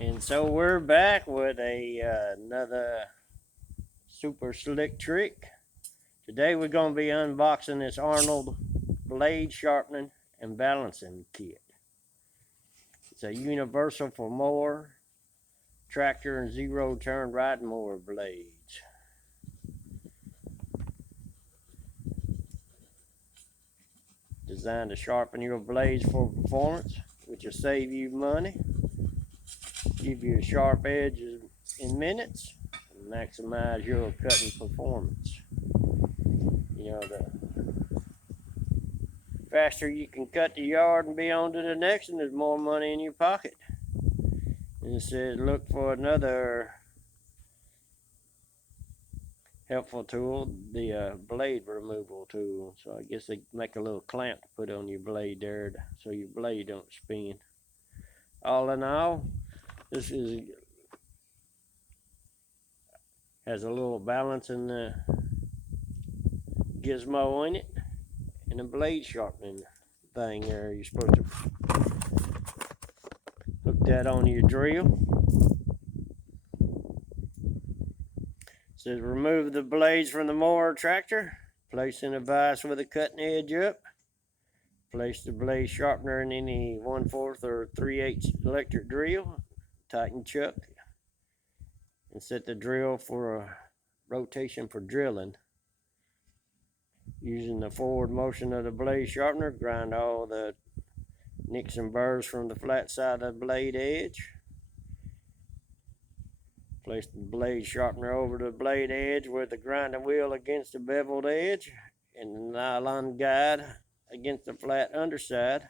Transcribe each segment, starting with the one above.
And so we're back with another super slick trick. Today we're going to be unboxing this Arnold blade sharpening and balancing kit. It's a universal for mower, tractor, and zero turn riding mower blades. Designed to sharpen your blades for performance, which will save you money, give you a sharp edge in minutes, and maximize your cutting performance. You know, the faster you can cut the yard and be on to the next, and there's more money in your pocket. And it says look for another helpful tool, the blade removal tool. So I guess they make a little clamp to put on your blade there so your blade don't spin. All in all, this has a little balancing gizmo in it and a blade sharpening thing there. You're supposed to hook that onto your drill. It says remove the blades from the mower tractor, place in a vise with a cutting edge up, place the blade sharpener in any 1/4 or 3/8 electric drill, tighten chuck, and set the drill for a rotation for drilling. Using the forward motion of the blade sharpener, grind all the nicks and burrs from the flat side of the blade edge. Place the blade sharpener over the blade edge with the grinding wheel against the beveled edge and the nylon guide against the flat underside.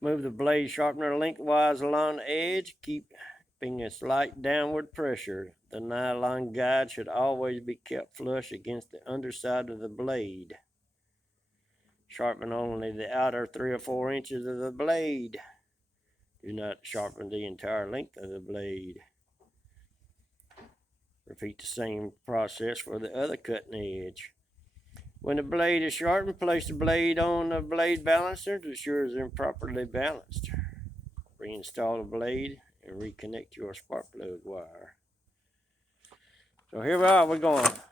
Move the blade sharpener lengthwise along the edge, keeping a slight downward pressure. The nylon guide should always be kept flush against the underside of the blade. Sharpen only the outer 3 or 4 inches of the blade. Do not sharpen the entire length of the blade. Repeat the same process for the other cutting edge. When the blade is sharpened, place the blade on the blade balancer to ensure it's improperly balanced. Reinstall the blade and reconnect your spark plug wire. So here we are. We're going to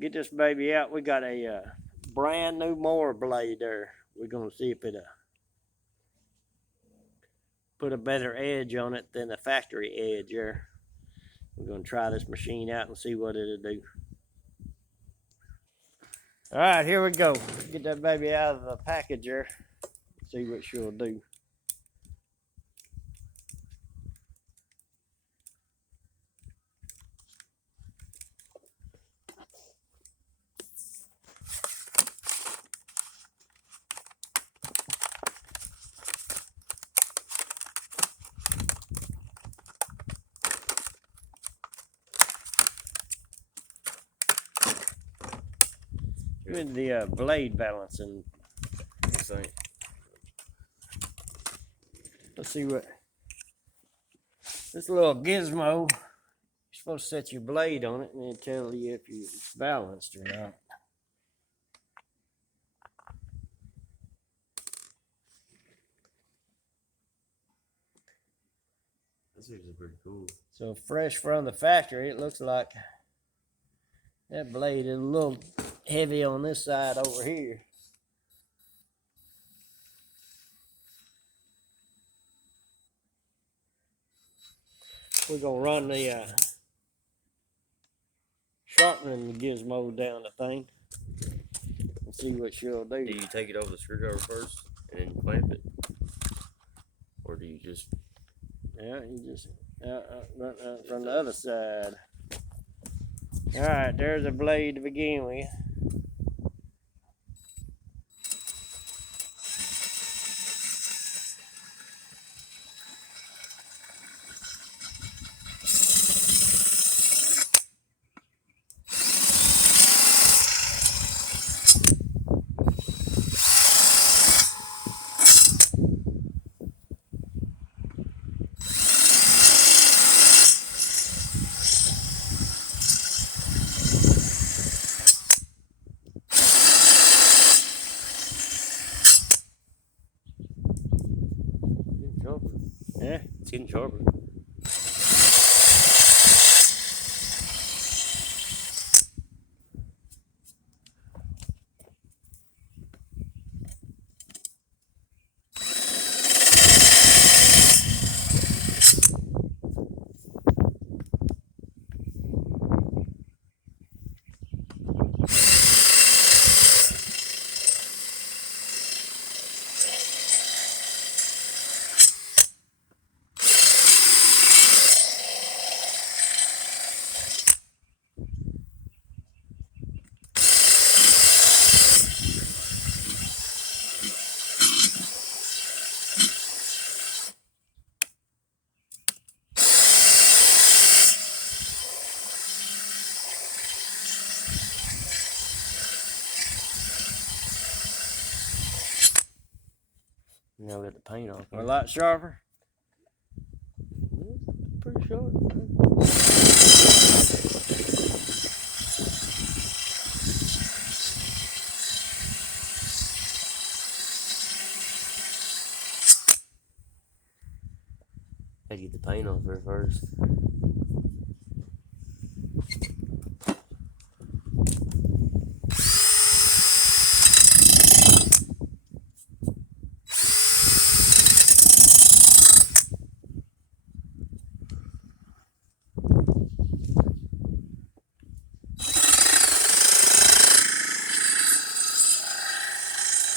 get this baby out. We got a brand new mower blade there. We're going to see if it put a better edge on it than the factory edge there. We're going to try this machine out and see what it'll do. All right, here we go. Get that baby out of the package there. See what she'll do. With the blade balancing thing. Let's see what this little gizmo. You're supposed to set your blade on it and then tell you if it's balanced or not. This is pretty cool. So fresh from the factory, it looks like that blade is a little heavy on this side over here. We're gonna run the sharpening gizmo down the thing and see what she'll do. Do you take it over the screwdriver first and then clamp it? Or do you just... Yeah, you just run from the other side. Alright, there's a blade to begin with. Sharper. Yeah. It's getting sharper. Now we got the paint off. A lot sharper. Pretty sharp. Had to get the paint off there first.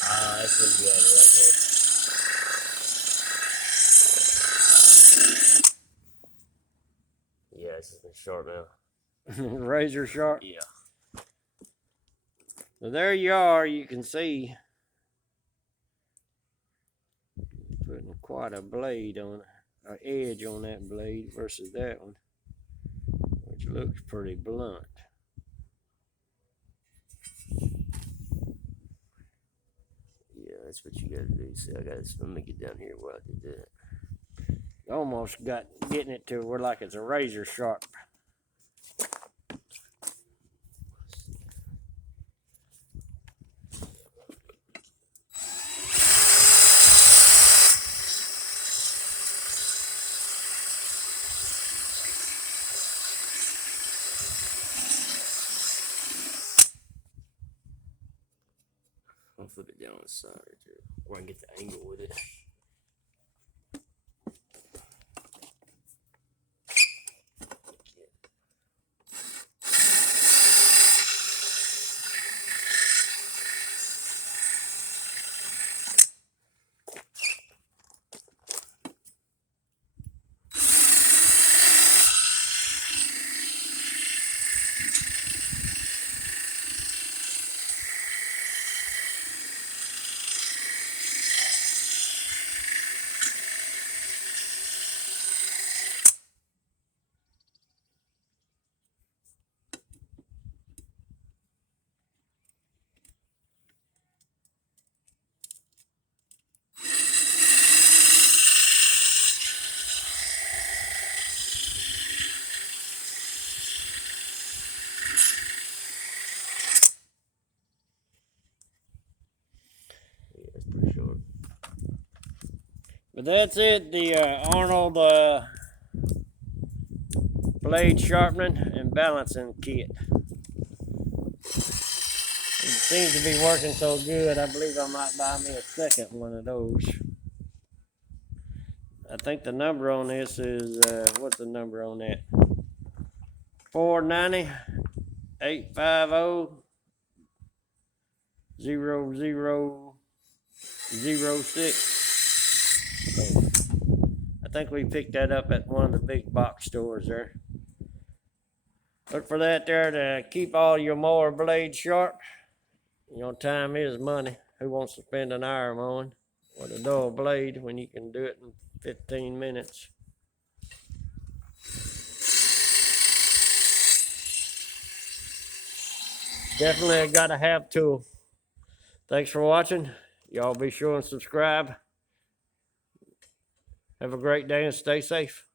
Ah, that's what you got it right there. Yeah, this has been sharp now. Razor sharp. Yeah. So there you are. You can see putting quite a blade on, an edge on that blade versus that one, which looks pretty blunt. Yeah, that's what you gotta do. See, let me get down here where I did that. Almost got getting it to where like it's a razor sharp. I'll flip it down on the side right there, where I can get the angle with it. Yeah, it's pretty short. But that's it, the Arnold blade sharpening and balancing kit. It seems to be working so good, I believe I might buy me a second one of those. I think the number on this is, what's the number on that? 490-850-0006. I think we picked that up at one of the big box stores there. Look for that there to keep all your mower blades sharp. You know, time is money. Who wants to spend an hour mowing with a dull blade when you can do it in 15 minutes? Definitely a gotta have tool. Thanks for watching. Y'all be sure and subscribe. Have a great day and stay safe.